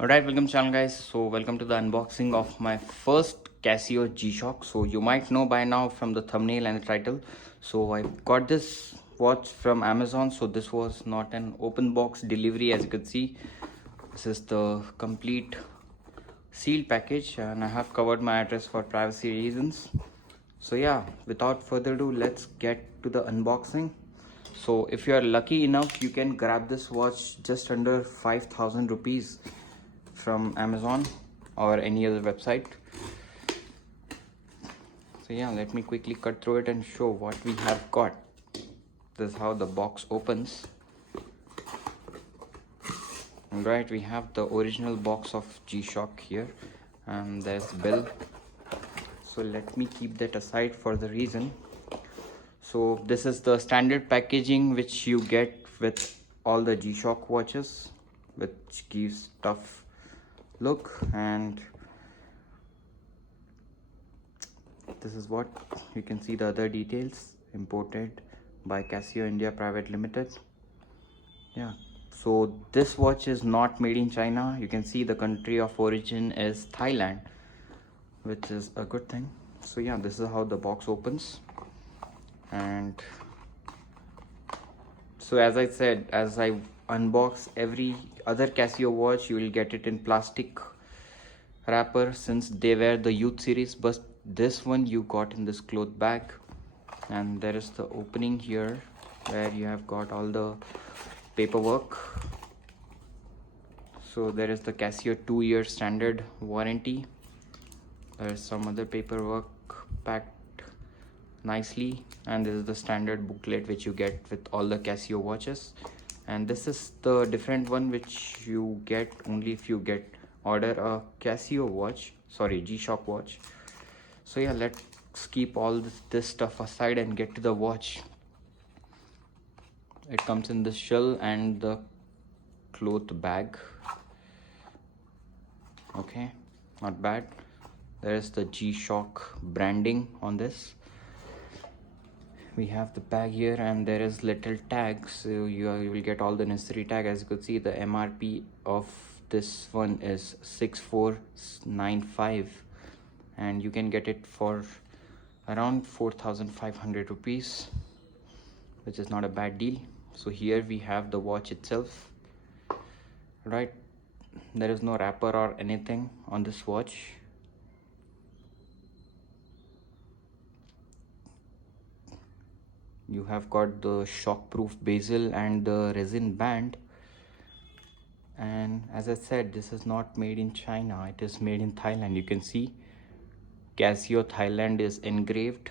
Alright, welcome channel guys. So welcome to the unboxing of my first Casio G-Shock. So you might know by now from the thumbnail and the title. So I got this watch from Amazon. So this was not an open box delivery, as you can see. This is the complete sealed package and I have covered my address for privacy reasons. So yeah, without further ado, let's get to the unboxing. So if you are lucky enough, you can grab this watch just under 5,000 rupees from Amazon or any other website. So yeah, let me quickly cut through it and show what we have got. This is how the box opens. Alright, we have the original box of G-Shock here and there's the bell. So let me keep that aside for the reason. So this is the standard packaging which you get with all the G-Shock watches, which gives tough look, and this is what you can see. The other details: imported by Casio India Private Limited. Yeah, so this watch is not made in China. You can see the country of origin is Thailand, which is a good thing. So yeah, this is how the box opens. And so as I said, as I unbox every other Casio watch, you will get it in plastic wrapper since they were the youth series, but this one you got in this cloth bag. And there is the opening here where you have got all the paperwork. So there is the Casio 2-year standard warranty. There is some other paperwork packed nicely, and this is the standard booklet which you get with all the Casio watches. And this is the different one which you get only if you order a Casio watch, sorry, G-Shock watch. So yeah, let's keep all this stuff aside and get to the watch. It comes in the shell and the cloth bag. Okay, not bad. There is the G-Shock branding on this. We have the bag here and there is little tags, so you will get all the necessary tag. As you could see, the MRP of this one is 6495 and you can get it for around 4,500 rupees, which is not a bad deal. So here we have the watch itself. Right, there is no wrapper or anything on this watch. You have got the shock-proof bezel and the resin band. And as I said, this is not made in China, it is made in Thailand. You can see Casio Thailand is engraved,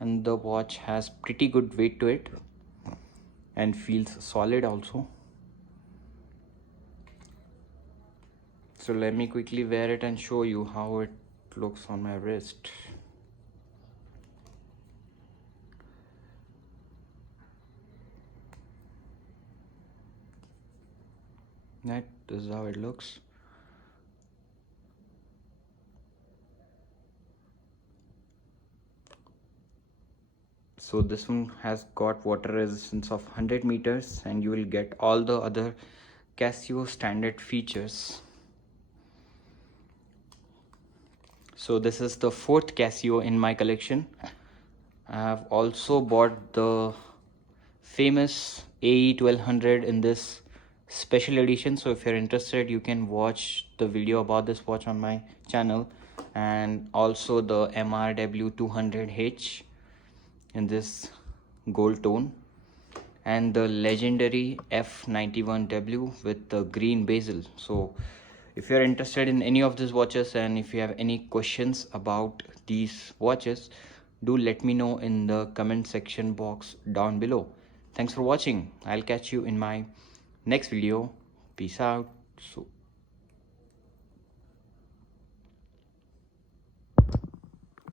and the watch has pretty good weight to it and feels solid also. So let me quickly wear it and show you how it looks on my wrist. Right, this is how it looks. So this one has got water resistance of 100 meters and you will get all the other Casio standard features. So this is the fourth Casio in my collection. I have also bought the famous AE 1200 in this special edition. So if you're interested, you can watch the video about this watch on my channel, and also the MRW 200H in this gold tone, and the legendary F91W with the green bezel. So if you're interested in any of these watches and if you have any questions about these watches, do let me know in the comment section box down below. Thanks for watching. I'll catch you in my next video. Peace out. So